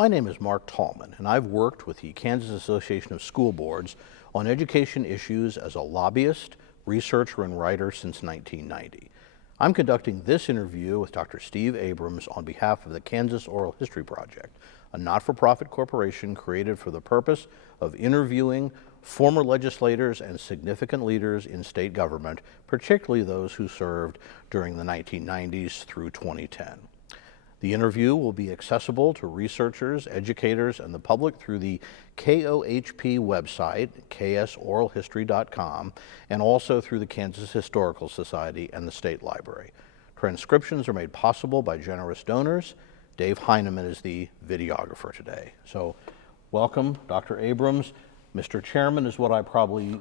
My name is Mark Tallman, and I've worked with the Kansas Association of School Boards on education issues as a lobbyist, researcher, and writer since 1990. I'm conducting this interview with Dr. Steve Abrams on behalf of the Kansas Oral History Project, a not-for-profit corporation created for the purpose of interviewing former legislators and significant leaders in state government, particularly those who served during the 1990s through 2010. The interview will be accessible to researchers, educators, and the public through the KOHP website, ksoralhistory.com, and also through the Kansas Historical Society and the State Library. Transcriptions are made possible by generous donors. Dave Heineman is the videographer today. So welcome, Dr. Abrams. Mr. Chairman is what I probably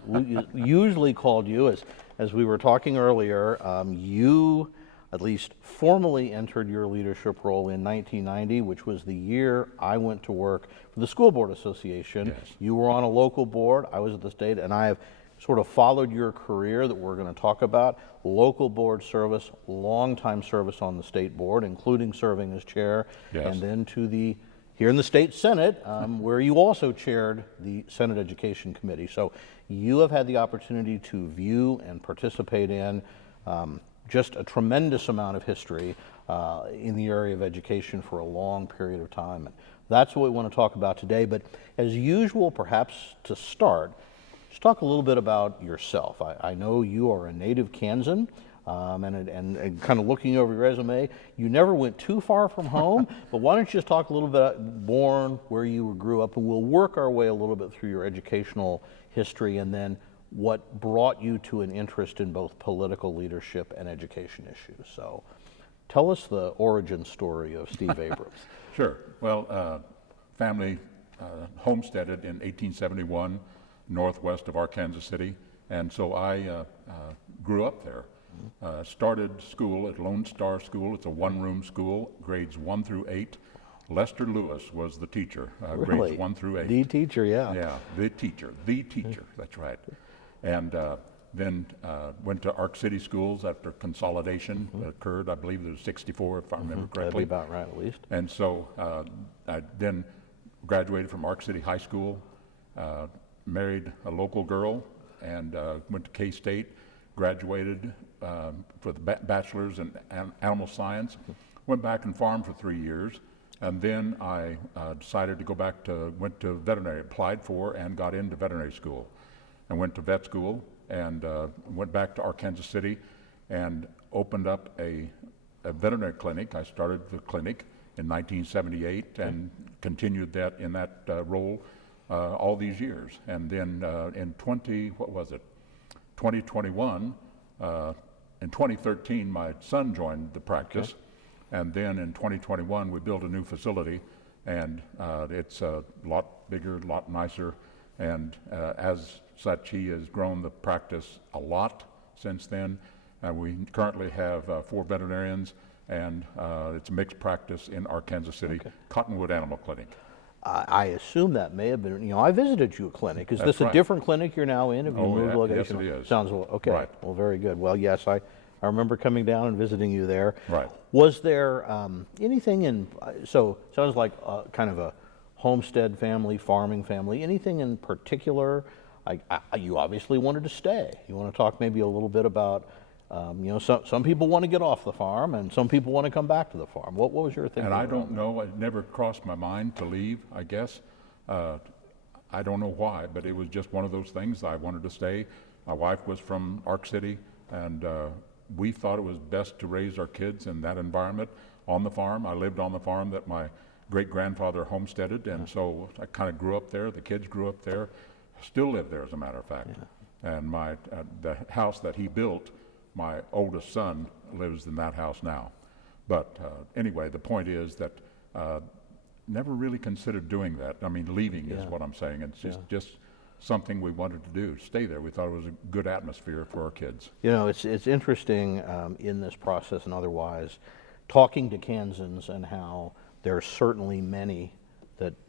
usually called you. As we were talking earlier, you at least formally entered your leadership role in 1990, which was the year I went to work for the School Board Association. Yes. You were on a local board, I was at the state, and I have sort of followed your career that we're going to talk about. Local board service, long-time service on the state board, including serving as chair, Yes. and then to the here in the state Senate, where you also chaired the Senate Education Committee. So you have had the opportunity to view and participate in just a tremendous amount of history in the area of education for a long period of time. And that's what we want to talk about today. But as usual, perhaps to start, just talk a little bit about yourself. I know you are a native Kansan, and kind of looking over your resume, you never went too far from home, but why don't you just talk a little bit about born, where you grew up, and we'll work our way a little bit through your educational history and then what brought you to an interest in both political leadership and education issues. So tell us the origin story of Steve Abrams. Sure. Well, family homesteaded in 1871 northwest of Kansas City, and so I grew up there. Started school at Lone Star School. It's a one-room school, grades 1 through 8. Lester Lewis was the teacher, Really? grades 1 through 8. The teacher, yeah. Yeah, the teacher, that's right. And then went to Ark City schools after consolidation occurred. I believe there was 64, if I remember correctly. That'd be about right, at least. And so I then graduated from Ark City High School, married a local girl, and went to K-State, graduated for the bachelor's in animal science, went back and farmed for 3 years, and then I decided to go back went to veterinary, applied for and got into veterinary school, and went to vet school, and went back to Kansas City and opened up a veterinary clinic. I started the clinic in 1978 and continued that in that role all these years. And then in 2021, in 2013, my son joined the practice, and then in 2021, we built a new facility, and it's a lot bigger, a lot nicer, and as such, he has grown the practice a lot since then. We currently have 4 veterinarians, and it's a mixed practice in Kansas City, Cottonwood Animal Clinic. I assume that may have been, I visited you at clinic. Is this a different clinic you're now in? Have you moved location? Yes, it is. Sounds okay. Right. Well, very good. Well, yes, I remember coming down and visiting you there. Right. Was there anything so sounds like kind of a homestead family, farming family, anything in particular? You obviously wanted to stay. You want to talk maybe a little bit about, some people want to get off the farm and some people want to come back to the farm. What was your thinking? And I don't know, it never crossed my mind to leave, I guess. I don't know why, but it was just one of those things. I wanted to stay. My wife was from Ark City, and we thought it was best to raise our kids in that environment on the farm. I lived on the farm that my great-grandfather homesteaded, and so I kind of grew up there. The kids grew up there, still live there, as a matter of fact. Yeah. And the house that he built, my oldest son lives in that house now. But anyway, the point is that never really considered doing that. I mean, leaving is what I'm saying. It's just something we wanted to do, stay there. We thought it was a good atmosphere for our kids. It's interesting in this process and otherwise, talking to Kansans and how there are certainly many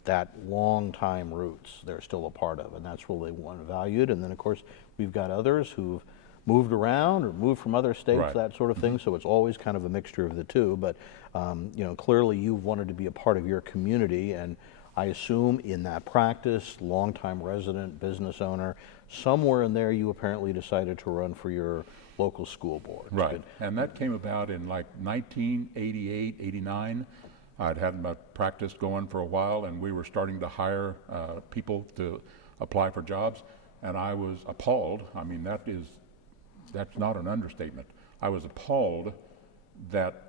that long time roots they're still a part of, and that's really one valued. And then of course we've got others who've moved around or moved from other states, Right. that sort of thing. So it's always kind of a mixture of the two. But you know, clearly you've wanted to be a part of your community, and I assume in that practice, longtime resident, business owner, somewhere in there you apparently decided to run for your local school board. Right, and that came about in like 1988, 89. I'd had my practice going for a while, and we were starting to hire people to apply for jobs, and I was appalled. I mean, that's not an understatement. I was appalled that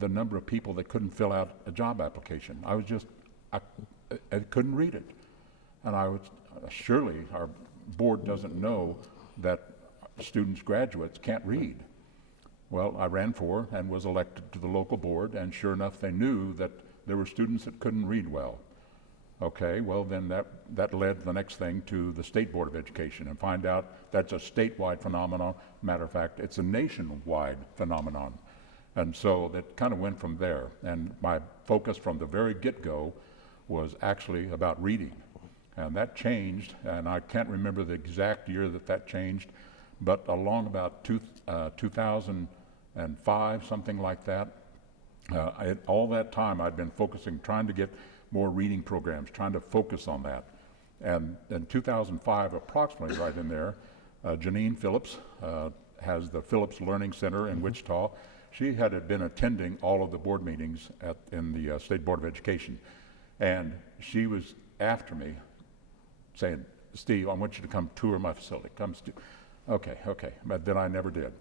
the number of people that couldn't fill out a job application. I couldn't read it. And I was, surely our board doesn't know that students, graduates can't read. Well, I ran for and was elected to the local board, and sure enough, they knew that there were students that couldn't read well. Okay, well then that led the next thing to the State Board of Education, and find out that's a statewide phenomenon. Matter of fact, it's a nationwide phenomenon. And so that kind of went from there. And my focus from the very get-go was actually about reading. And that changed, and I can't remember the exact year that changed, but along about 2005, something like that. All that time I'd been focusing, trying to get more reading programs, trying to focus on that. And in 2005, approximately right in there, Janine Phillips has the Phillips Learning Center in Wichita. She had been attending all of the board meetings in the State Board of Education. And she was after me saying, Steve, I want you to come tour my facility. Okay, but then I never did.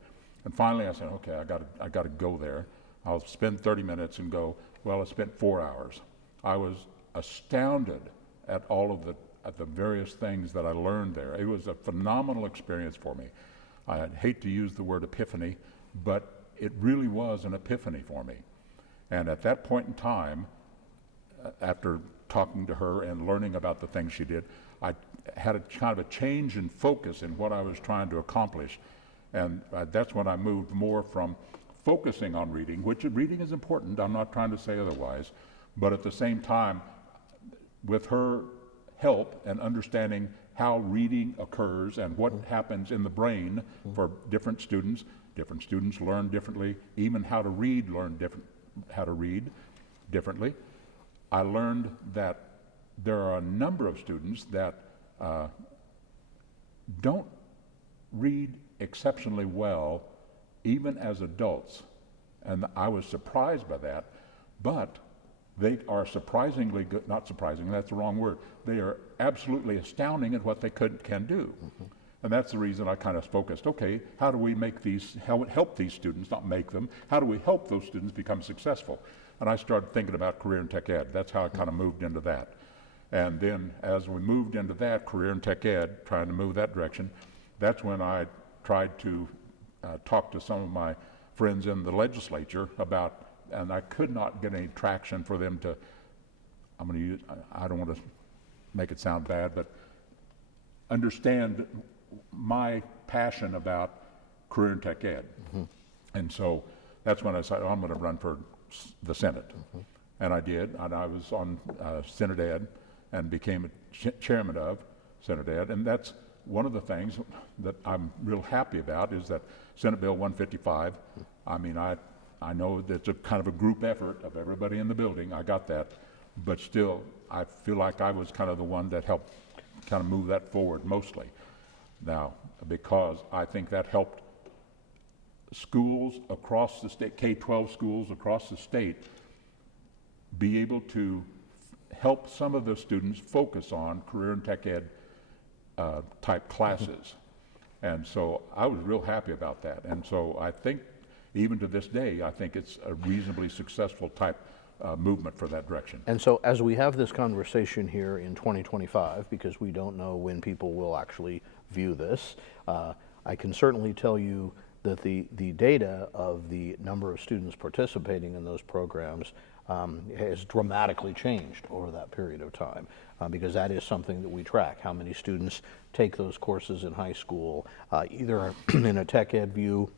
And finally I said, okay, I got to go there. I'll spend 30 minutes and go. Well, I spent 4 hours. I was astounded at all of the various things that I learned there. It was a phenomenal experience for me. I hate to use the word epiphany, but it really was an epiphany for me. And at that point in time, after talking to her and learning about the things she did, I had a kind of a change in focus in what I was trying to accomplish. And that's when I moved more from focusing on reading, which reading is important, I'm not trying to say otherwise, but at the same time, with her help and understanding how reading occurs and what happens in the brain for different students learn differently, even how to read differently. I learned that there are a number of students that don't read exceptionally well, even as adults. And I was surprised by that, but they are surprisingly good, not surprising, that's the wrong word. They are absolutely astounding at what they can do. And that's the reason I kind of focused, okay, how do we help these students, not make them, how do we help those students become successful? And I started thinking about career and tech ed. That's how I kind of moved into that. And then as we moved into that, career and tech ed, trying to move that direction, that's when I tried to talk to some of my friends in the legislature about, and I could not get any traction for them to, I don't want to make it sound bad, but understand my passion about career and tech ed. And so that's when I decided, I'm going to run for the Senate. And I did, and I was on Senate Ed and became a chairman of Senate Ed. And that's one of the things that I'm real happy about is that Senate Bill 155, I mean, I know that it's a kind of a group effort of everybody in the building, I got that, but still, I feel like I was kind of the one that helped kind of move that forward mostly. Now, because I think that helped schools across the state, K-12 schools across the state, be able to help some of the students focus on career and tech ed type classes. And so I was real happy about that. And so I think, even to this day, I think it's a reasonably successful type movement for that direction. And so as we have this conversation here in 2025, because we don't know when people will actually view this, I can certainly tell you that the data of the number of students participating in those programs has dramatically changed over that period of time, because that is something that we track, how many students take those courses in high school, either in a tech ed view,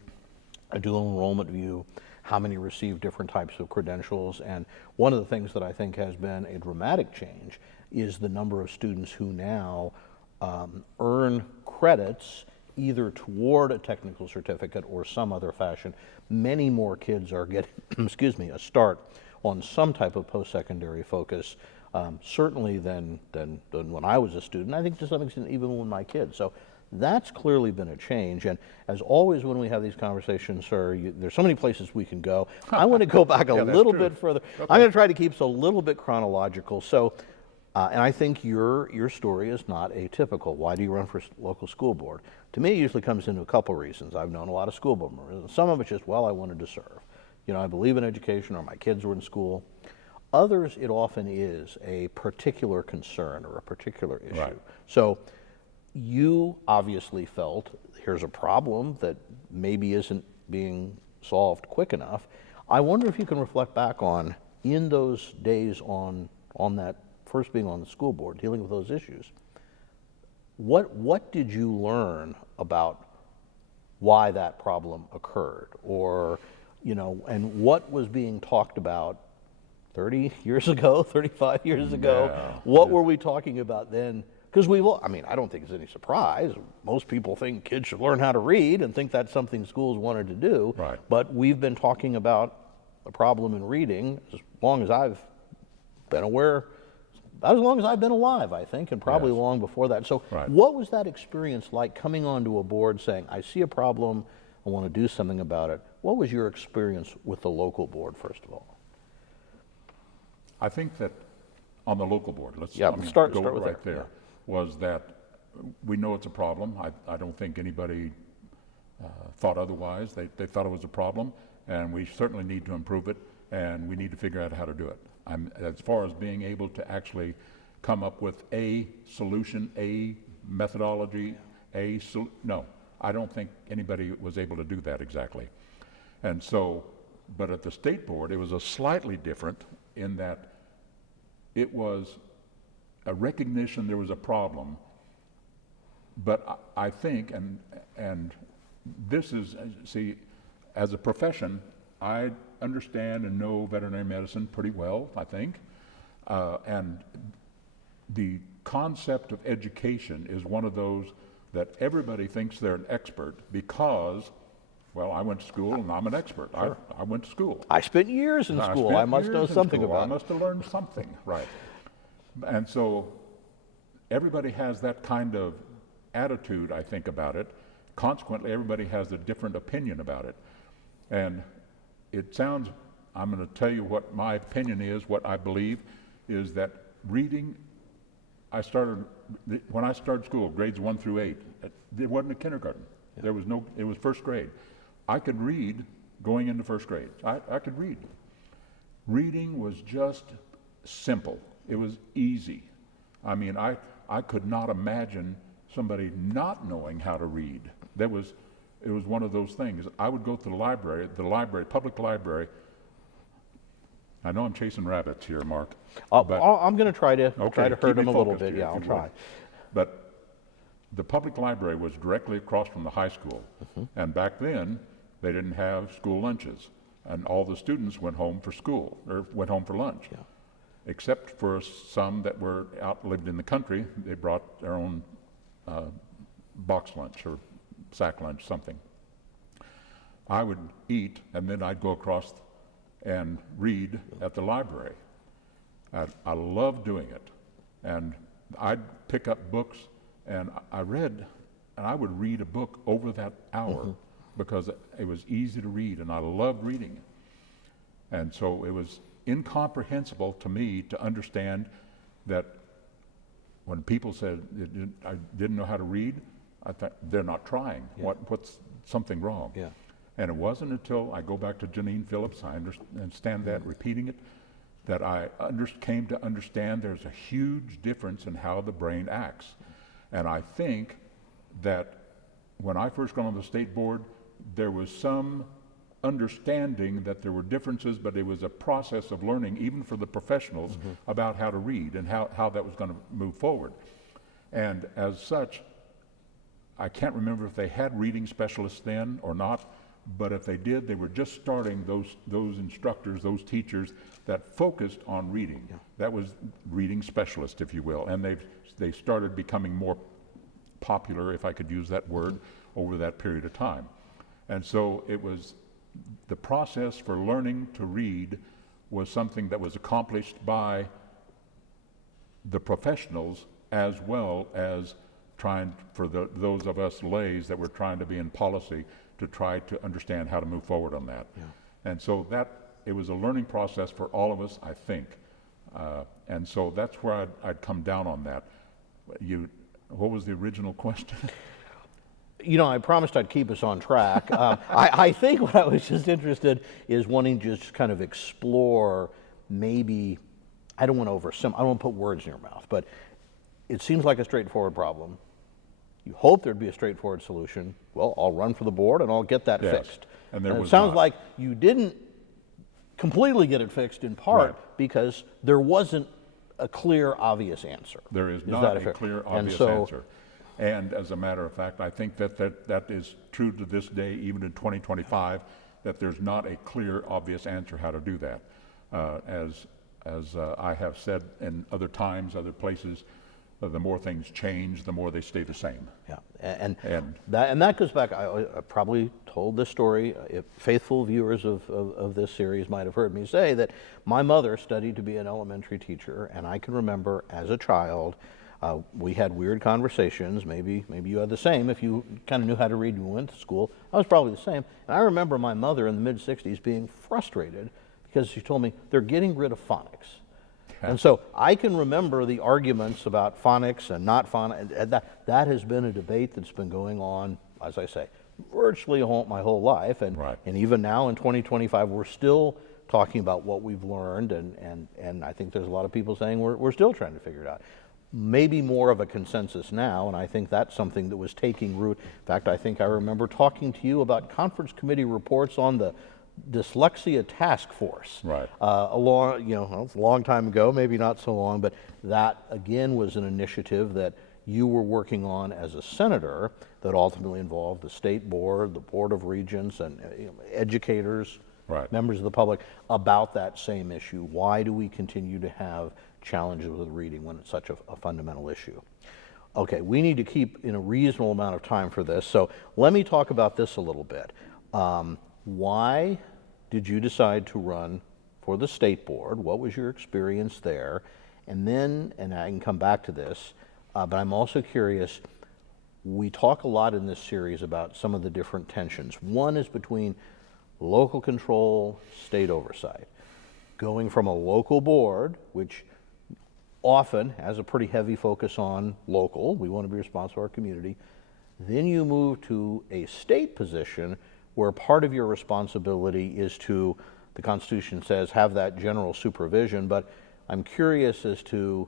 a dual enrollment view, how many receive different types of credentials. And one of the things that I think has been a dramatic change is the number of students who now earn credits either toward a technical certificate or some other fashion, many more kids are getting, excuse me, a start on some type of post-secondary focus, certainly than when I was a student. I think to some extent even with my kids. So that's clearly been a change. And as always when we have these conversations, sir, there's so many places we can go. I want to go back a little bit further. Okay. I'm going to try to keep this a little bit chronological. So, and I think your story is not atypical. Why do you run for local school board? To me, it usually comes into a couple reasons. I've known a lot of school board members. Some of it's just, well, I wanted to serve. You know, I believe in education, or my kids were in school. Others, it often is a particular concern or a particular issue. Right. So you obviously felt here's a problem that maybe isn't being solved quick enough. I wonder if you can reflect back on, in those days on that first being on the school board, dealing with those issues, what did you learn about why that problem occurred, or, you know, and what was being talked about 30 years ago, 35 years ago? Yeah. What were we talking about then? Because I mean, I don't think it's any surprise. Most people think kids should learn how to read and think that's something schools wanted to do. Right. But we've been talking about a problem in reading as long as I've been aware, as long as I've been alive, I think, and probably Yes. long before that. So Right. what was that experience like, coming onto a board saying, I see a problem, I want to do something about it? What was your experience with the local board, first of all? I think that on the local board, let's Yeah, go start with right there, there, was that we know it's a problem. I don't think anybody thought otherwise. They thought it was a problem, and we certainly need to improve it, and we need to figure out how to do it. As far as being able to actually come up with a solution, a methodology, no, I don't think anybody was able to do that exactly. And so, but at the state board, it was a slightly different in that it was a recognition there was a problem. But I think, and this is, see, as a profession, I understand and know veterinary medicine pretty well, I think. And the concept of education is one of those that everybody thinks they're an expert because, well, I went to school and I'm an expert. Sure. I went to school. I spent years in school. I must know something about it. I must have learned something, right. And so everybody has that kind of attitude, I think, about it. Consequently, everybody has a different opinion about it. And it sounds, I'm going to tell you what my opinion is, what I believe, is that reading, when I started school, grades 1 through 8, there wasn't a kindergarten. Yeah. There was no, it was first grade. I could read going into first grade. I could read. Reading was just simple. It was easy. I mean, I could not imagine somebody not knowing how to read. It was one of those things. I would go to the library, public library. I know I'm chasing rabbits here, Mark. I'm going to try to hurt me him a little focused bit. here, Yeah, I'll if you try. would. But the public library was directly across from the high school. And back then, they didn't have school lunches. And all the students went home for school, or went home for lunch. Yeah. Except for some that lived in the country. They brought their own box lunch or sack lunch, something. I would eat, and then I'd go across and read at the library. I loved doing it. And I'd pick up books, and I would read a book over that hour because it was easy to read, and I loved reading. And so it was incomprehensible to me to understand that when people said I didn't know how to read, I thought they're not trying. Yeah. What's something wrong? Yeah. And it wasn't until I go back to Janine Phillips, I understand that, repeating it, that I came to understand there's a huge difference in how the brain acts. And I think that when I first got on the state board, there was some understanding that there were differences, but it was a process of learning, even for the professionals, about how to read and how that was going to move forward. And as such, I can't remember if they had reading specialists then or not, but if they did, they were just starting those instructors, those teachers that focused on reading. Yeah. That was reading specialist, if you will, and they started becoming more popular, if I could use that word, over that period of time. And so it was the process for learning to read was something that was accomplished by the professionals as well as trying for those of us lays that were trying to be in policy to try to understand how to move forward on that. Yeah. And so it was a learning process for all of us, I think. And so that's where I'd come down on that. What was the original question? You know, I promised I'd keep us on track. I think what I was just interested is wanting to just kind of explore maybe, I don't want to put words in your mouth, but it seems like a straightforward problem. You hope there'd be a straightforward solution. Well, I'll run for the board and I'll get that fixed. And there was it sounds not. like you didn't completely get it fixed in part because there wasn't a clear, obvious answer. There is not a clear, obvious answer. And as a matter of fact, I think that is true to this day, even in 2025, that there's not a clear, obvious answer how to do that. As I have said in other times, other places, the more things change, the more they stay the same. Yeah, and that goes back. I probably told this story. If faithful viewers of this series might have heard me say that my mother studied to be an elementary teacher, and I can remember as a child, we had weird conversations. Maybe you had the same. If you kind of knew how to read and went to school, I was probably the same. And I remember my mother in the mid-'60s being frustrated because she told me they're getting rid of phonics. And so I can remember the arguments about phonics and not phonics. That has been a debate that's been going on, as I say, virtually my whole life. And even now in 2025, we're still talking about what we've learned. And I think there's a lot of people saying we're still trying to figure it out. Maybe more of a consensus now, and I think that's something that was taking root. In fact, I think I remember talking to you about conference committee reports on the dyslexia task force. It's a long time ago, maybe not so long, but that again was an initiative that you were working on as a senator that ultimately involved the state board, the Board of Regents, and educators, members of the public about that same issue. Why do we continue to have challenges with reading when it's such a fundamental issue? Okay, we need to keep in a reasonable amount of time for this, so let me talk about this a little bit. Why did you decide to run for the state board? What was your experience there? And then, and I can come back to this, but I'm also curious, we talk a lot in this series about some of the different tensions. One is between local control, state oversight. Going from a local board, which often has a pretty heavy focus on local, we want to be responsible for our community, then you move to a state position where part of your responsibility is to, the Constitution says, have that general supervision, but I'm curious as to,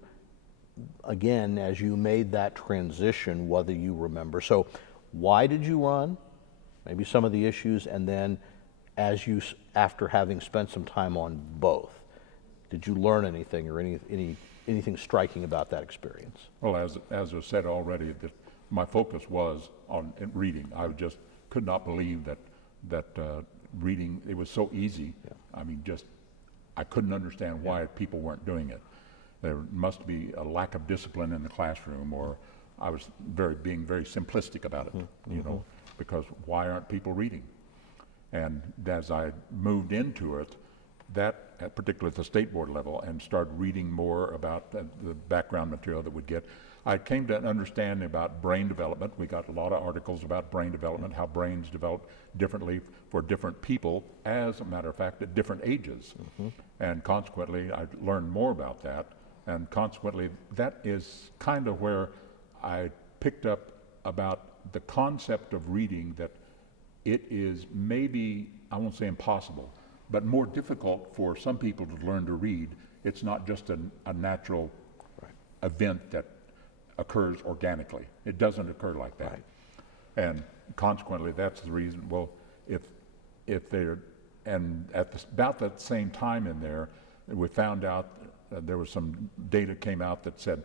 again, as you made that transition, whether you remember. So why did you run? Maybe some of the issues, and then after having spent some time on both, did you learn anything or anything striking about that experience? Well, as was said already, that my focus was on reading. I just could not believe that reading, it was so easy. I mean, I couldn't understand why people weren't doing it. There must be a lack of discipline in the classroom, or I was being very simplistic about it, you know, because why aren't people reading? And as I moved into it, particularly at the state board level, and started reading more about the background material that we'd get, I came to an understanding about brain development. We got a lot of articles about brain development, how brains develop differently for different people, as a matter of fact, at different ages. And consequently, I learned more about that. And consequently, that is kind of where I picked up about the concept of reading, that it is maybe, I won't say impossible, but more difficult for some people to learn to read. It's not just a natural event that occurs organically. It doesn't occur like that. And consequently, that's the reason. Well, if they're, and at about that same time in there, we found out there was some data came out that said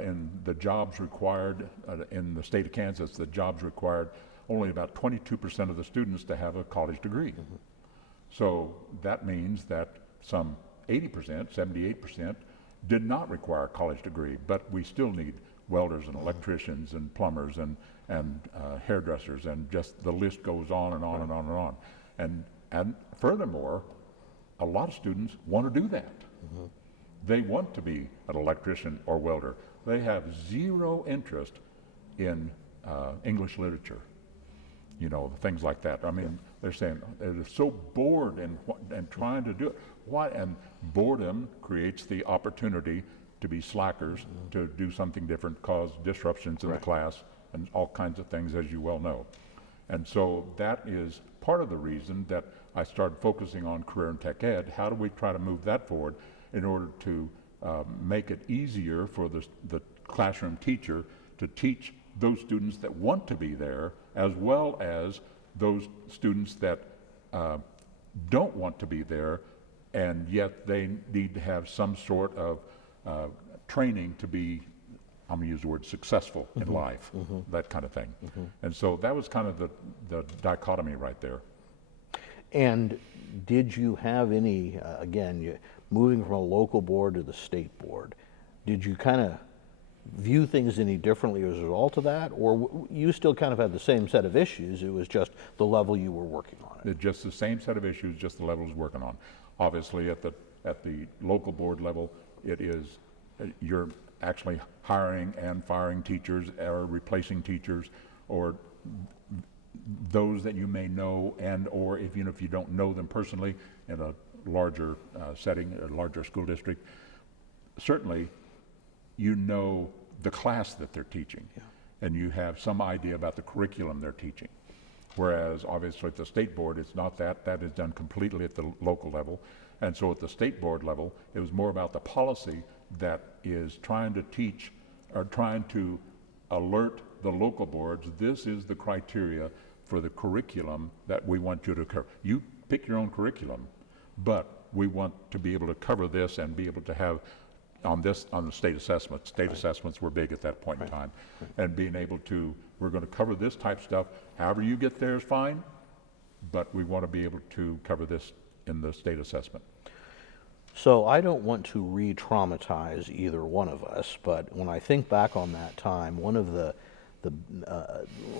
in the jobs required in the state of Kansas, the jobs required only about 22% of the students to have a college degree. So that means that some 80%, 78% did not require a college degree, but we still need welders and electricians and plumbers and hairdressers, and just the list goes on and on and on and on. And furthermore, a lot of students want to do that. They want to be an electrician or welder. They have zero interest in English literature, things like that. I mean, they're saying they're so bored and trying to do it. Why? And boredom creates the opportunity to be slackers, to do something different, cause disruptions in the class, and all kinds of things, as you well know. And so that is part of the reason that I started focusing on career and tech ed. How do we try to move that forward in order to make it easier for the classroom teacher to teach those students that want to be there, as well as those students that don't want to be there, and yet they need to have some sort of training to be, I'm going to use the word successful in life, that kind of thing. And so that was kind of the dichotomy right there. And did you have any, again, moving from a local board to the state board, did you kind of view things any differently as a result of that, or you still kind of had the same set of issues, it was just the level you were working on it? It's just the same set of issues, just the level I was working on. Obviously at the local board level, it is, you're actually hiring and firing teachers, or replacing teachers, or those that you may know, and or if you don't know them personally in a larger setting, a larger school district, certainly you know the class that they're teaching, and you have some idea about the curriculum they're teaching. Whereas obviously at the state board, it's not that. That is done completely at the local level. And so at the state board level, it was more about the policy that is trying to teach, or trying to alert the local boards, this is the criteria for the curriculum that we want you to cover. You pick your own curriculum, but we want to be able to cover this and be able to have on the state assessments. State assessments were big at that point in time. And being able to, we're going to cover this type of stuff. However you get there is fine, but we want to be able to cover this in the state assessment. So I don't want to re-traumatize either one of us, but when I think back on that time, one of the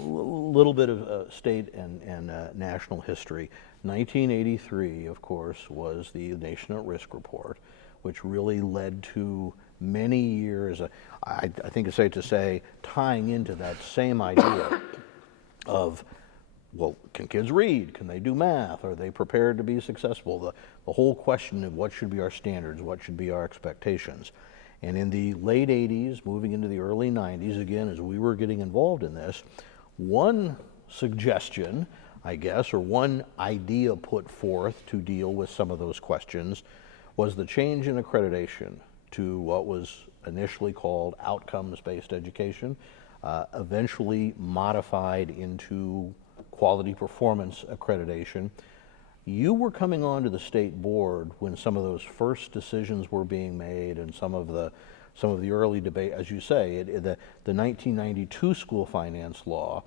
little bit of state and national history, 1983, of course, was the Nation at Risk report, which really led to many years, I think it's safe to say, tying into that same idea of, well, can kids read? Can they do math? Are they prepared to be successful? The whole question of what should be our standards, what should be our expectations. And in the late 80s, moving into the early 90s, again, as we were getting involved in this, one suggestion, I guess, or one idea put forth to deal with some of those questions was the change in accreditation to what was initially called outcomes-based education, eventually modified into quality performance accreditation. You were coming on to the state board when some of those first decisions were being made, and some of the early debate, as you say, the 1992 school finance law.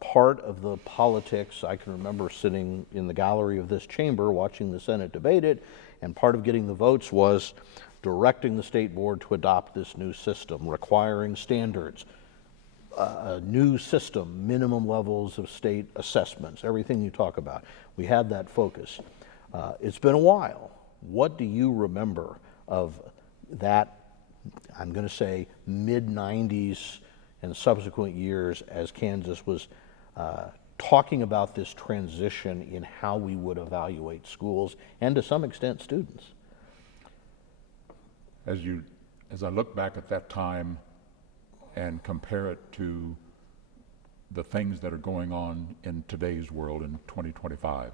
Part of the politics, I can remember sitting in the gallery of this chamber watching the Senate debate it, and part of getting the votes was directing the state board to adopt this new system, requiring standards, a new system, minimum levels of state assessments, everything you talk about. We had that focus. It's been a while. What do you remember of that, I'm going to say, mid-90s and subsequent years as Kansas was talking about this transition in how we would evaluate schools and to some extent students? As I look back at that time and compare it to the things that are going on in today's world in 2025,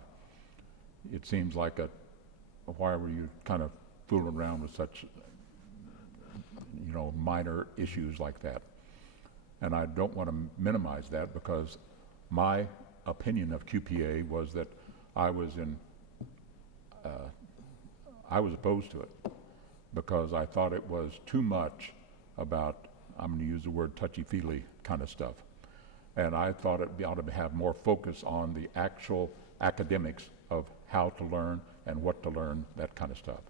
it seems like why were you kind of fooling around with such, minor issues like that? And I don't want to minimize that, because my opinion of QPA was that I was opposed to it, because I thought it was too much about, I'm going to use the word touchy-feely kind of stuff. And I thought it ought to have more focus on the actual academics of how to learn and what to learn, that kind of stuff.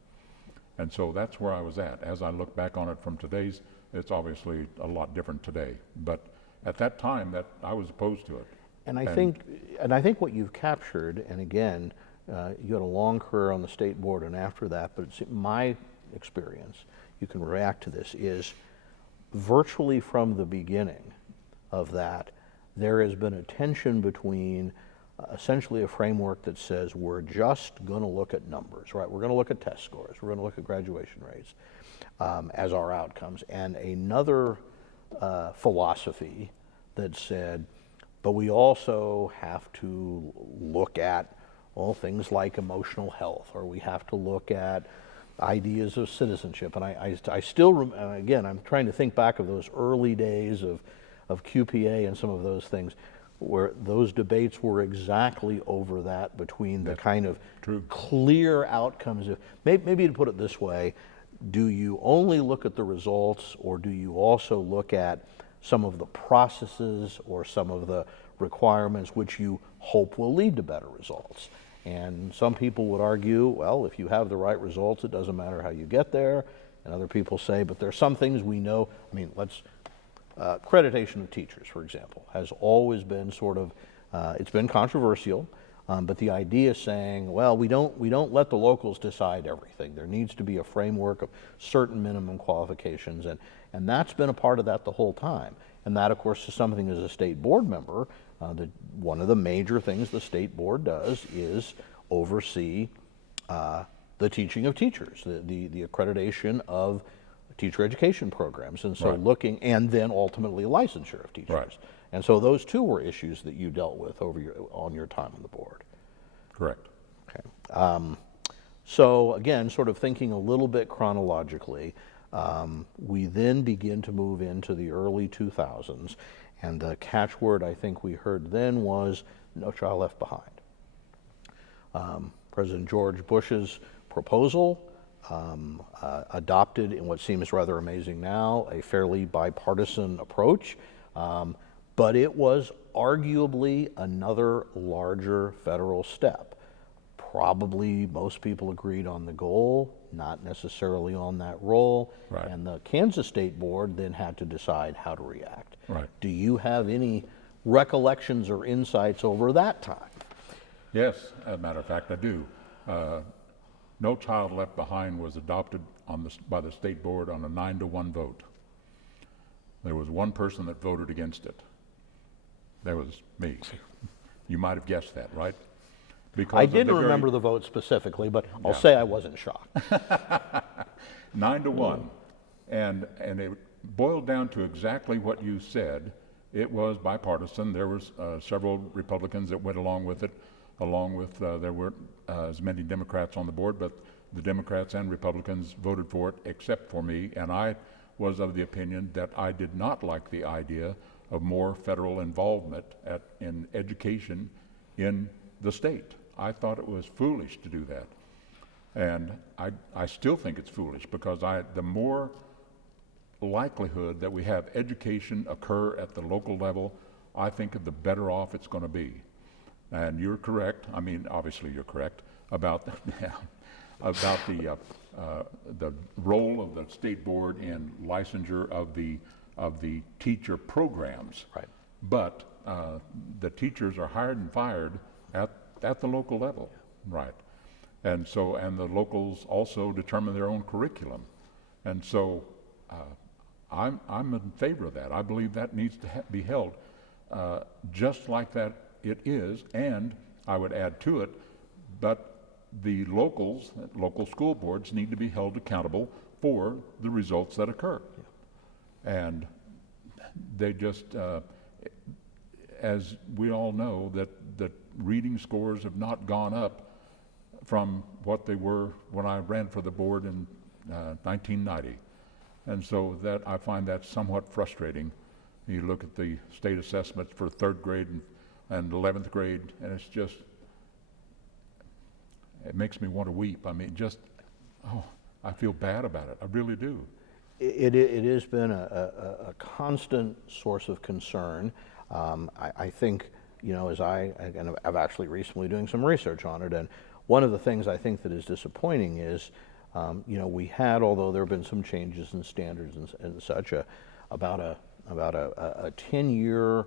And so that's where I was at. As I look back on it from today's, it's obviously a lot different today. But at that time, that I was opposed to it. And I think what you've captured, and again, you had a long career on the state board and after that, but it's my experience, you can react to this, is virtually from the beginning of that, there has been a tension between essentially a framework that says we're just going to look at numbers, right? We're going to look at test scores, we're going to look at graduation rates as our outcomes, and another philosophy that said, but we also have to look at things like emotional health, or we have to look at ideas of citizenship. And I still, again, I'm trying to think back of those early days of QPA and some of those things, where those debates were exactly over that, between the kind of clear outcomes. Maybe to put it this way, do you only look at the results, or do you also look at some of the processes or some of the requirements which you hope will lead to better results? And some people would argue, well, if you have the right results, it doesn't matter how you get there. And other people say, but there's some things we know. I mean, accreditation of teachers, for example, has always been sort of, it's been controversial, but the idea saying, well, we don't let the locals decide everything. There needs to be a framework of certain minimum qualifications, and that's been a part of that the whole time. And that, of course, is something as a state board member, one of the major things the state board does is oversee the teaching of teachers, the accreditation of teacher education programs, and so looking, and then ultimately licensure of teachers. Right. And so those two were issues that you dealt with on your time on the board. Correct. Okay. So again, sort of thinking a little bit chronologically, we then begin to move into the early 2000s, and the catchword I think we heard then was No Child Left Behind. President George Bush's proposal, adopted in what seems rather amazing now, a fairly bipartisan approach, but it was arguably another larger federal step. Probably most people agreed on the goal, not necessarily on that role, and the Kansas State Board then had to decide how to react. Right. Do you have any recollections or insights over that time? Yes, as a matter of fact, I do. No Child Left Behind was adopted by the state board on a 9-to-1 vote. There was one person that voted against it. That was me. You might have guessed that, right? Because I didn't remember the vote specifically, but I'll say I wasn't shocked. 9-to-1, and it boiled down to exactly what you said. It was bipartisan. There was several Republicans that went along with it, along with there weren't as many Democrats on the board, but the Democrats and Republicans voted for it except for me, and I was of the opinion that I did not like the idea of more federal involvement in education in the state. I thought it was foolish to do that, and I still think it's foolish, because the more likelihood that we have education occur at the local level, I think the better off it's going to be. And you're correct. I mean, obviously you're correct about the role of the state board in licensure of the teacher programs. Right. But the teachers are hired and fired at the local level, right? And so, and the locals also determine their own curriculum, and so I'm in favor of that. I believe that needs to be held just like that it is, and I would add to it, but the local school boards need to be held accountable for the results that occur. And they just, as we all know, that reading scores have not gone up from what they were when I ran for the board in 1990. And so that I find that somewhat frustrating. You look at the state assessments for 3rd grade and 11th grade, and it's just, it makes me want to weep. I mean, I feel bad about it. I really do. It has been a constant source of concern. I think, as I've actually recently doing some research on it, and one of the things I think that is disappointing is we had, although there have been some changes in standards and such, about a 10-year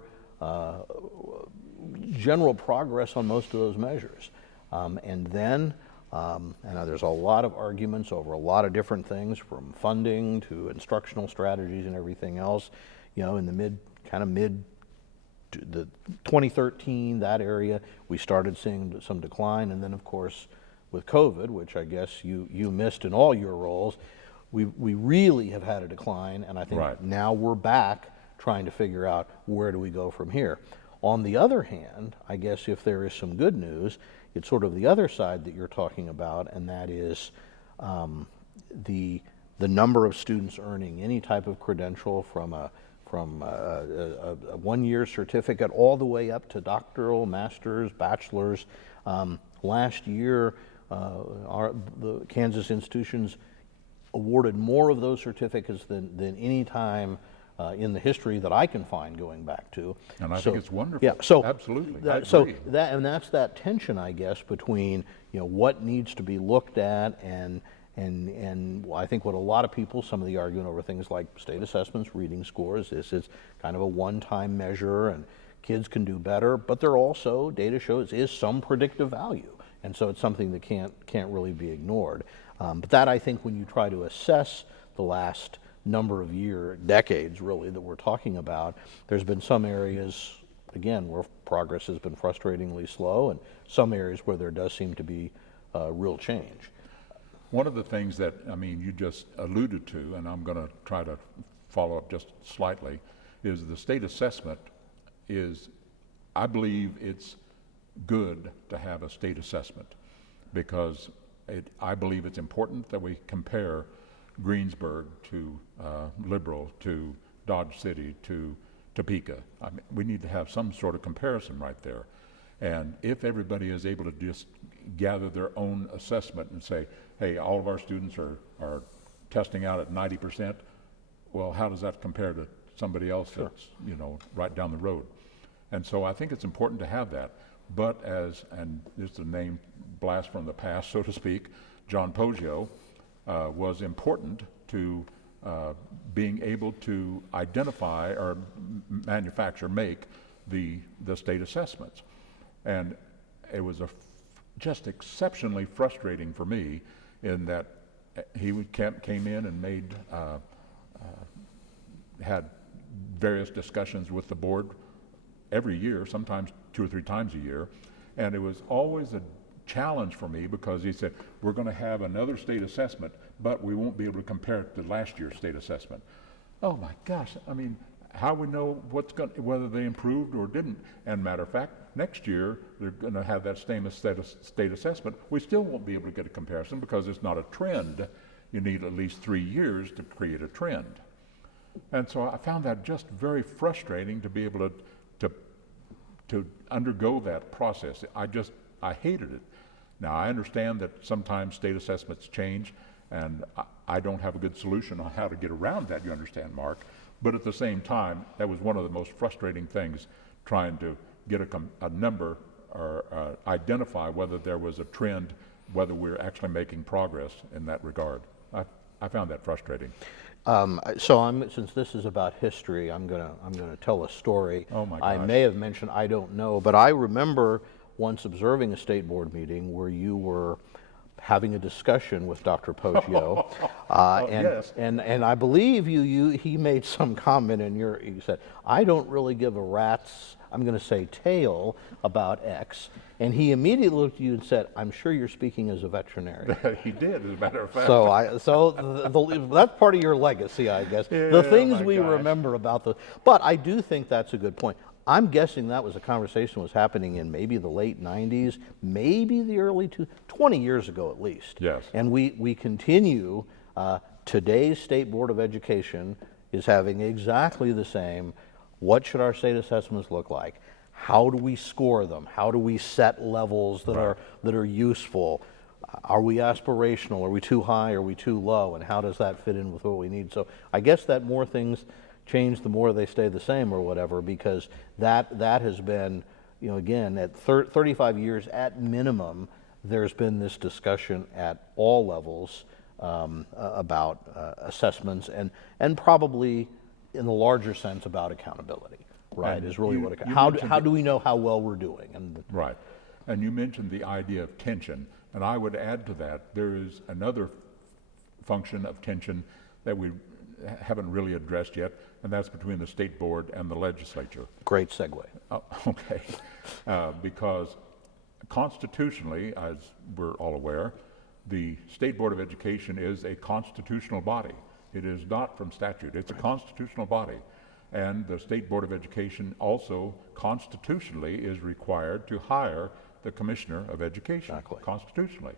general progress on most of those measures. And then, and there's a lot of arguments over a lot of different things, from funding to instructional strategies and everything else. In the mid 2013, that area, we started seeing some decline, and then of course with COVID, which I guess you missed in all your roles, we really have had a decline, and I think now we're back trying to figure out where do we go from here. On the other hand, I guess if there is some good news, it's sort of the other side that you're talking about, and that is the number of students earning any type of credential from a one-year certificate all the way up to doctoral, master's, bachelor's. Last year, the Kansas institutions awarded more of those certificates than any time in the history that I can find going back to. And I think it's wonderful. Yeah, so absolutely. That's that tension, I guess, between what needs to be looked at and I think what a lot of people, some of the argument over things like state assessments, reading scores, this is kind of a one-time measure and kids can do better, but there also, data shows, is some predictive value. And so it's something that can't really be ignored. But that, I think, when you try to assess the last number of decades really, that we're talking about, there's been some areas, again, where progress has been frustratingly slow, and some areas where there does seem to be real change. One of the things that, you just alluded to, and I'm going to try to follow up just slightly, is the state assessment is, I believe it's good to have a state assessment, because I believe it's important that we compare Greensburg to Liberal, to Dodge City, to Topeka. We need to have some sort of comparison right there. And if everybody is able to just gather their own assessment and say, hey, all of our students are testing out at 90%, well, how does that compare to somebody else that's, right down the road? And so I think it's important to have that. But and this is a name blast from the past, so to speak, John Poggio was important to being able to identify or make the state assessments. And it was just exceptionally frustrating for me in that he came in and had various discussions with the board every year, sometimes 2 or 3 times a year, and it was always a challenge for me, because he said, we're going to have another state assessment, but we won't be able to compare it to last year's state assessment. Oh my gosh, how we know whether they improved or didn't? And matter of fact, next year they're going to have that same state assessment. We still won't be able to get a comparison because it's not a trend. You need at least 3 years to create a trend. And so I found that just very frustrating to be able to undergo that process. I hated it. Now, I understand that sometimes state assessments change, and I don't have a good solution on how to get around that, you understand, Mark. But at the same time, that was one of the most frustrating things, trying to get a number or identify whether there was a trend, whether we're actually making progress in that regard. I found that frustrating. Since this is about history, I'm gonna tell a story. Oh my gosh. I may have mentioned, I don't know, but I remember once observing a state board meeting where you were having a discussion with Dr. Poggio, yes. and I believe he made some comment, and you said, I don't really give a rat's, I'm going to say, tail about X, and he immediately looked at you and said, I'm sure you're speaking as a veterinarian. He did, as a matter of fact. So that's part of your legacy, I guess. Yeah, the things we gosh. remember about but I do think that's a good point. I'm guessing that was a conversation was happening in maybe the late 90s, maybe the early 20 years ago at least. Yes. And we continue, today's State Board of Education is having exactly the same, what should our state assessments look like? How do we score them? How do we set levels that are useful? Are we aspirational? Are we too high? Are we too low? And how does that fit in with what we need? So I guess that more things change, the more they stay the same or whatever, because that has been, again, at 35 years at minimum, there's been this discussion at all levels about assessments and probably in the larger sense about accountability, right? And Is really you how mentioned do we know how well we're doing? And Right. And you mentioned the idea of tension, and I would add to that, there is another function of tension that we haven't really addressed yet, and that's between the state board and the legislature. great segue. Okay. Because constitutionally, as we're all aware, the State Board of Education is a constitutional body. It is not from statute. It's a constitutional body. And the State Board of Education also constitutionally is required to hire the Commissioner of Education, Exactly. constitutionally.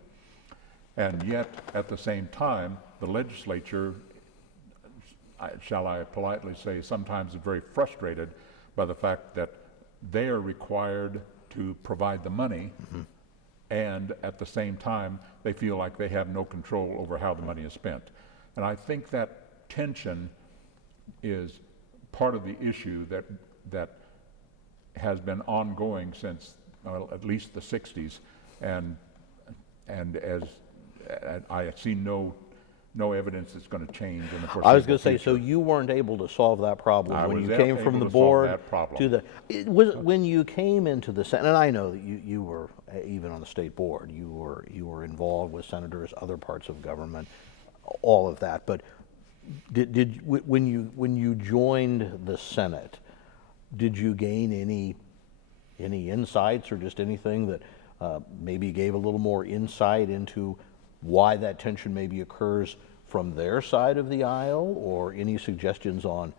And yet, at the same time, the legislature, shall I politely say, sometimes is very frustrated by the fact that they are required to provide the money, and at the same time, they feel like they have no control over how the money is spent. And I think that tension is part of the issue that has been ongoing since at least the 60s, and as I see no evidence it's going to change in the foreseeable I was going to say, so future. you weren't able to solve that problem I when was you came able from the to solve board that problem. to the. It was when you came into the Senate, and I know that you were even on the state board. You were involved with senators, other parts of government, all of that. But when you joined the Senate, did you gain any insights or just anything that maybe gave a little more insight into why that tension maybe occurs from their side of the aisle, or any suggestions on,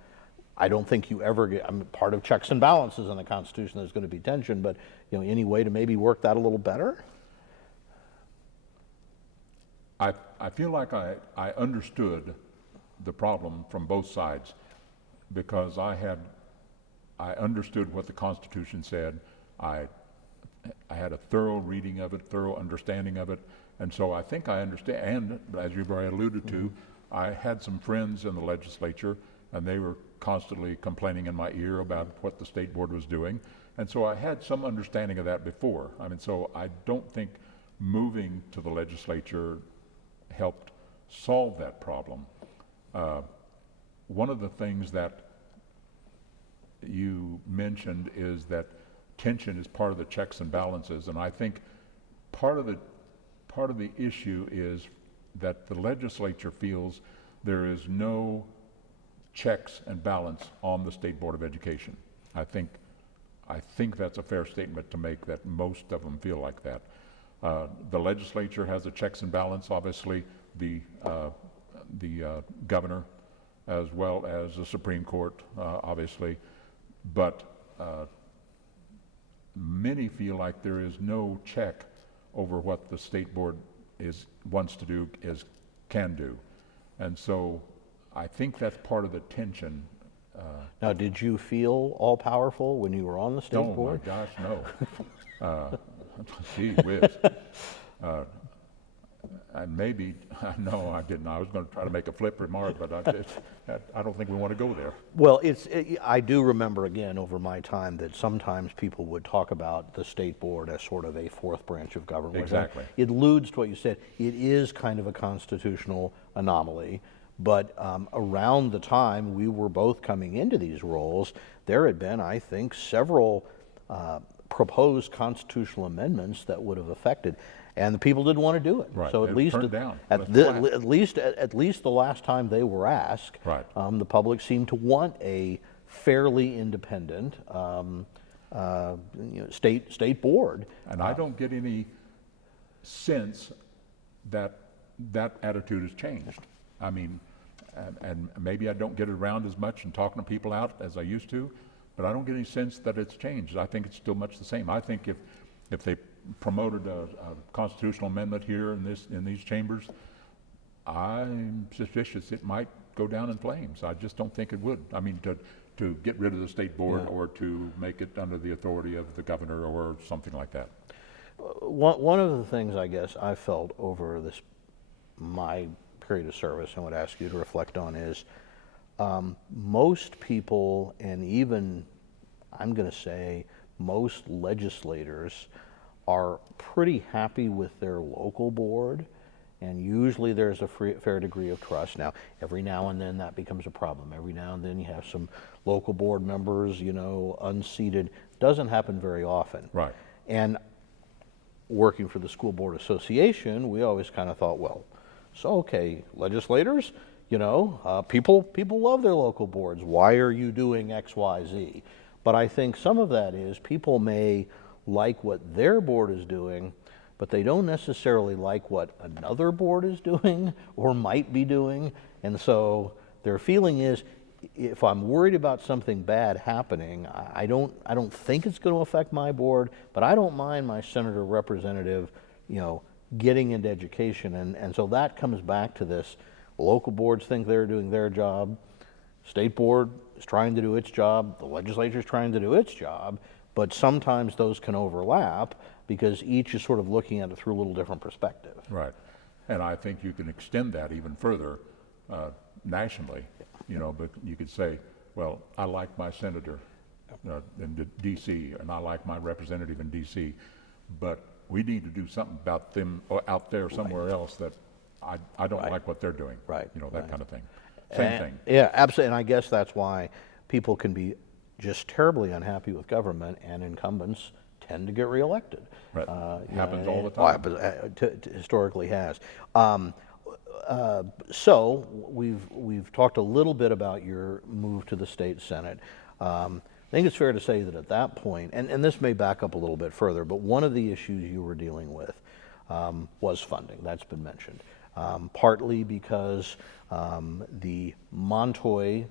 I don't think you ever get, I mean, part of checks and balances in the Constitution, there's going to be tension, but any way to maybe work that a little better? I feel like I understood the problem from both sides, because I understood what the Constitution said. I had a thorough reading of it, thorough understanding of it, and so I think I understand. And as you've already alluded to, I had some friends in the legislature, and they were constantly complaining in my ear about what the state board was doing, and so I had some understanding of that before. I mean, so I don't think moving to the legislature helped solve that problem. One of the things that you mentioned is that tension is part of the checks and balances, and I think part of the issue is that the legislature feels there is no checks and balance on the State Board of Education. I think that's a fair statement to make, that most of them feel like that. The legislature has a checks and balance, obviously, the governor, as well as the Supreme Court, obviously, but many feel like there is no check over what the state board wants to do, can do. And so I think that's part of the tension. Now, did you feel all powerful when you were on the state board? Oh my gosh, no. Gee whiz. And maybe, no, I didn't. I was going to try to make a flip remark, but I don't think we want to go there. Well, I do remember, again, over my time, that sometimes people would talk about the state board as sort of a fourth branch of government. Exactly. It alludes to what you said. It is kind of a constitutional anomaly, but around the time we were both coming into these roles, there had been, I think, several proposed constitutional amendments that would have affected, and the people didn't want to do it. Right. So It was turned down. at least the last time they were asked, Right. The public seemed to want a fairly independent state board. And I don't get any sense that that attitude has changed. I mean, and maybe I don't get around as much and talking to people out as I used to, but I don't get any sense that it's changed. I think it's still much the same. I think if they promoted a constitutional amendment here in these chambers, I'm suspicious it might go down in flames. I just don't think it would. I mean, to get rid of the state board, or to make it under the authority of the governor or something like that. One of the things I guess I felt over my period of service, and would ask you to reflect on, is most people, and even I'm going to say most legislators, are pretty happy with their local board, and usually there's a fair degree of trust. Now, every now and then that becomes a problem. Every now and then you have some local board members, unseated. Doesn't happen very often. Right. And working for the School Board Association, we always kind of thought, well, so okay, legislators, people love their local boards. Why are you doing X, Y, Z? But I think some of that is people may like what their board is doing, but they don't necessarily like what another board is doing or might be doing. And so their feeling is, if I'm worried about something bad happening, I don't think it's going to affect my board, but I don't mind my senator representative, getting into education. And so that comes back to this. Local boards think they're doing their job. State board is trying to do its job. The legislature is trying to do its job. But sometimes those can overlap because each is sort of looking at it through a little different perspective. Right. And I think you can extend that even further nationally, but you could say, well, I like my senator in D.C. and I like my representative in D.C., but we need to do something about them out there somewhere else that I don't like what they're doing. Right. That kind of thing. Same thing. Yeah, absolutely. And I guess that's why people can be just terribly unhappy with government, and incumbents tend to get reelected. Right. Happens all the time. Well, historically has. So we've talked a little bit about your move to the state senate. I think it's fair to say that at that point, and this may back up a little bit further, but one of the issues you were dealing with was funding. That's been mentioned. Partly because the Montoy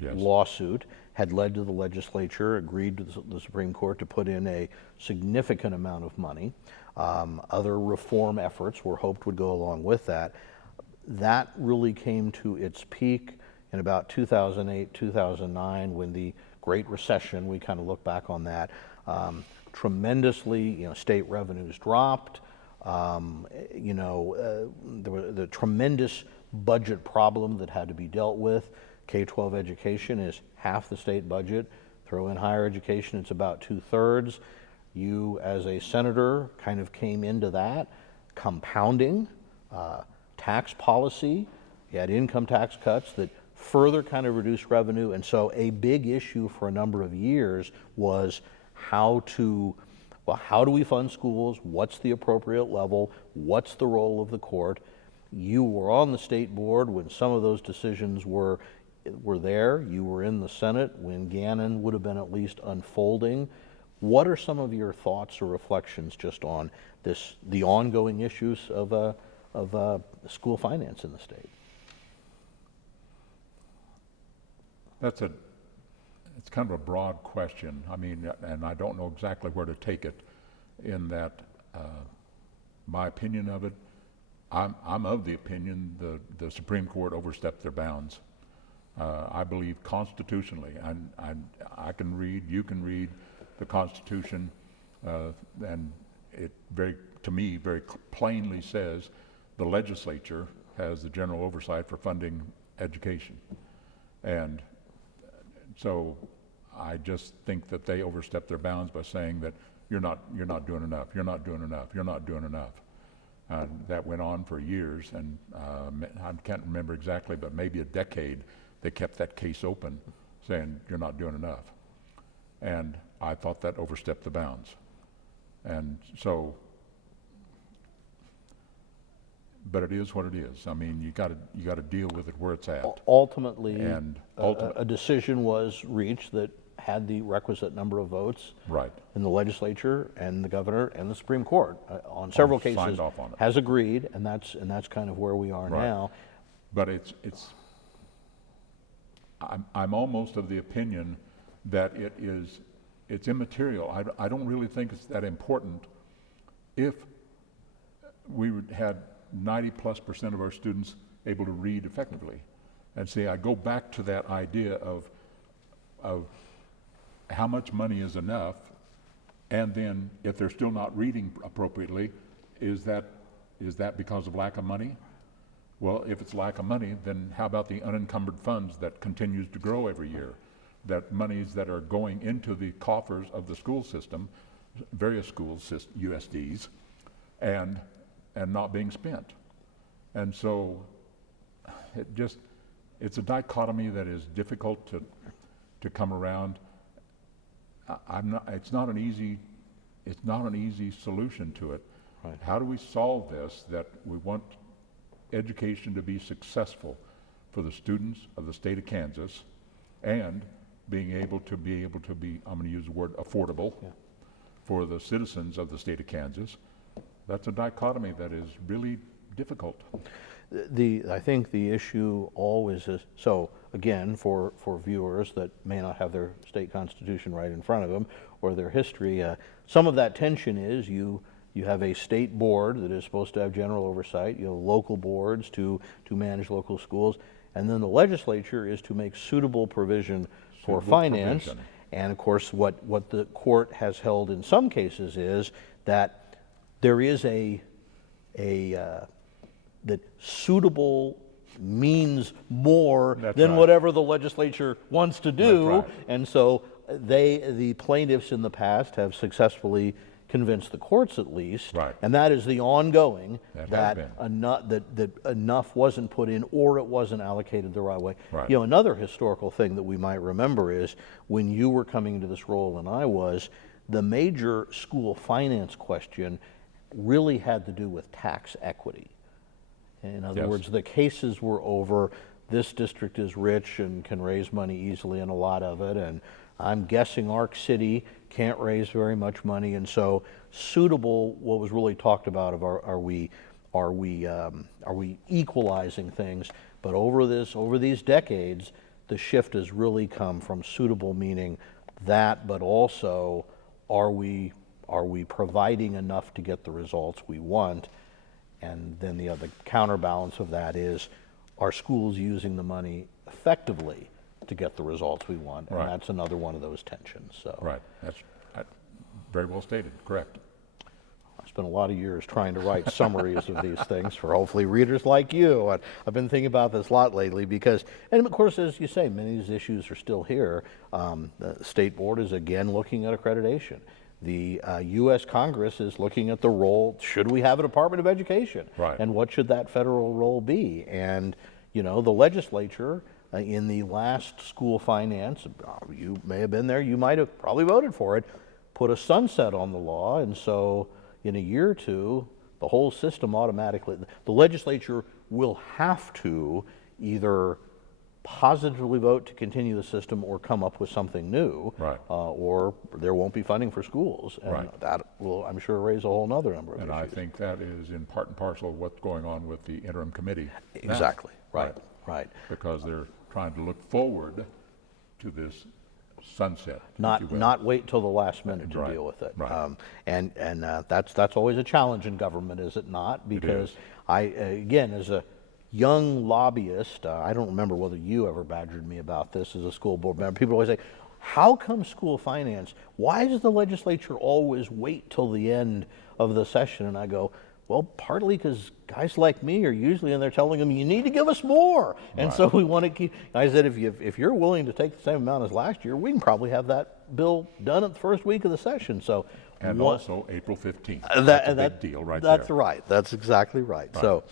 lawsuit had led to the legislature, agreed to the Supreme Court to put in a significant amount of money. Other reform efforts were hoped would go along with that. That really came to its peak in about 2008, 2009, when the Great Recession, we kind of look back on that, tremendously, state revenues dropped. There was the tremendous budget problem that had to be dealt with. K-12 education is half the state budget. Throw in higher education, it's about 2/3. You, as a senator, kind of came into that. Compounding, tax policy, you had income tax cuts that further kind of reduced revenue. And so a big issue for a number of years was how do we fund schools? What's the appropriate level? What's the role of the court? You were on the state board when some of those decisions were there. You were in the Senate when Gannon would have been at least unfolding. What are some of your thoughts or reflections just on the ongoing issues of school finance in the state? It's kind of a broad question. I mean, and I don't know exactly where to take it in that my opinion of it, I'm of the opinion the Supreme Court overstepped their bounds. I believe constitutionally, and I can read, you can read the Constitution, and it to me very plainly says the legislature has the general oversight for funding education. And so I just think that they overstepped their bounds by saying that you're not doing enough, you're not doing enough, you're not doing enough. That went on for years, and I can't remember exactly, but maybe a decade they kept that case open, saying you're not doing enough. And I thought that overstepped the bounds. And so, but it is what it is. I mean, you got to deal with it where it's at. Ultimately, a decision was reached that had the requisite number of votes right in the legislature and the governor and the Supreme Court on several cases signed off on it. Has agreed, and that's kind of where we are right. now. But I'm almost of the opinion that it's immaterial. I don't really think it's that important if we had 90+% of our students able to read effectively. And see, I go back to that idea of how much money is enough, and then if they're still not reading appropriately, is that because of lack of money? Well, if it's lack of money, then how about the unencumbered funds that continues to grow every year? That monies that are going into the coffers of the school system, various schools, USDs, and not being spent. And so it's a dichotomy that is difficult to come around. It's not an easy solution to it. Right. How do we solve this, that we want education to be successful for the students of the state of Kansas, and being able to be, I'm going to use the word affordable, for the citizens of the state of Kansas? That's a dichotomy that is really difficult. I think the issue always is, so again, for viewers that may not have their state constitution right in front of them or their history, some of that tension is you have a state board that is supposed to have general oversight, you have local boards to manage local schools, and then the legislature is to make suitable provision for finance. And of course, what the court has held in some cases is that there is that suitable means more than whatever the legislature wants to do. And so the plaintiffs in the past have successfully convinced the courts, at least, and that is the ongoing, that enough wasn't put in or it wasn't allocated the right way. You know, another historical thing that we might remember is when you were coming into this role and I was, the major school finance question really had to do with tax equity. In other words, the cases were over, this district is rich and can raise money easily and a lot of it, and I'm guessing Arc City can't raise very much money, and so suitable, what was really talked about of are we equalizing things? But over these decades, the shift has really come from suitable meaning that, but also are we providing enough to get the results we want? And then the other counterbalance of that is, are schools using the money effectively to get the results we want? And that's another one of those tensions. So. That's very well stated, correct. I spent a lot of years trying to write summaries of these things for hopefully readers like you. And I've been thinking about this a lot lately because, and of course, as you say, many of these issues are still here. The state board is again looking at accreditation. The U.S. Congress is looking at the role, should we have a Department of Education? And what should that federal role be? And, you know, the legislature in the last school finance, you may have been there, you might have probably voted for it, put a sunset on the law, and so in a year or two, the whole system automatically, the legislature will have to either positively vote to continue the system or come up with something new, or there won't be funding for schools, and that will, I'm sure, raise a whole other number of issues. And I think that is in part and parcel of what's going on with the interim committee. Exactly, right. Because they're trying to look forward to this sunset, not wait till the last minute to deal with it. And that's always a challenge in government, is it not? Because again, as a young lobbyist, I don't remember whether you ever badgered me about this as a school board member. People always say, how come school finance, why does the legislature always wait till the end of the session? And I go, well, partly because guys like me are usually in there telling them, you need to give us more. And so we want to keep, I said, if you're willing to take the same amount as last year, we can probably have that bill done at the first week of the session. So, and also April 15th. That's a big deal right there. That's right. That's exactly right. So,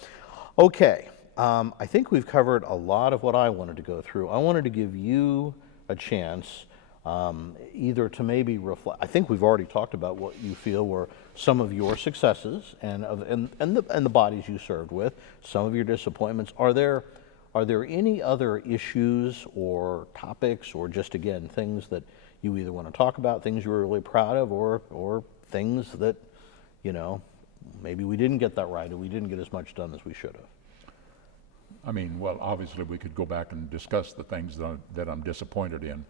okay. I think we've covered a lot of what I wanted to go through. I wanted to give you a chance either to maybe reflect. I think we've already talked about what you feel were some of your successes and the bodies you served with, some of your disappointments. Are there any other issues or topics, or just again things that you either want to talk about, things you were really proud of, or things that, you know, maybe we didn't get that right or we didn't get as much done as we should have? I mean, well, obviously we could go back and discuss the things that I'm disappointed in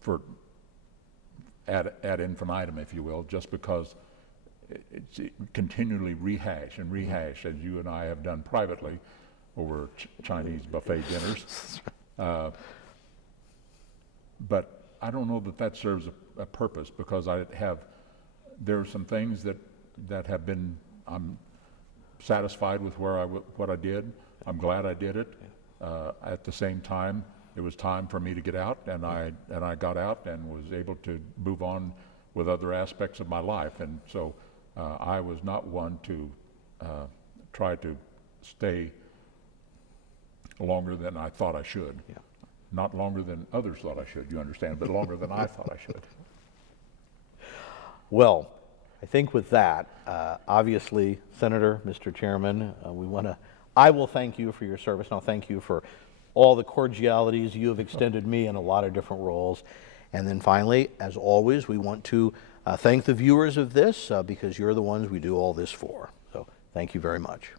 for ad infinitum, if you will, just because it's continually rehash, as you and I have done privately over Chinese buffet dinners. But I don't know that serves a purpose, because there are some things that have been, I'm satisfied with what I did. I'm glad I did it. At the same time, it was time for me to get out, and I got out and was able to move on with other aspects of my life. And so I was not one to try to stay longer than I thought I should. Yeah. Not longer than others thought I should, you understand, but longer than I thought I should. Well, I think with that, obviously, Senator, Mr. Chairman, I will thank you for your service, and I'll thank you for all the cordialities you have extended me in a lot of different roles. And then finally, as always, we want to thank the viewers of this because you're the ones we do all this for. So thank you very much.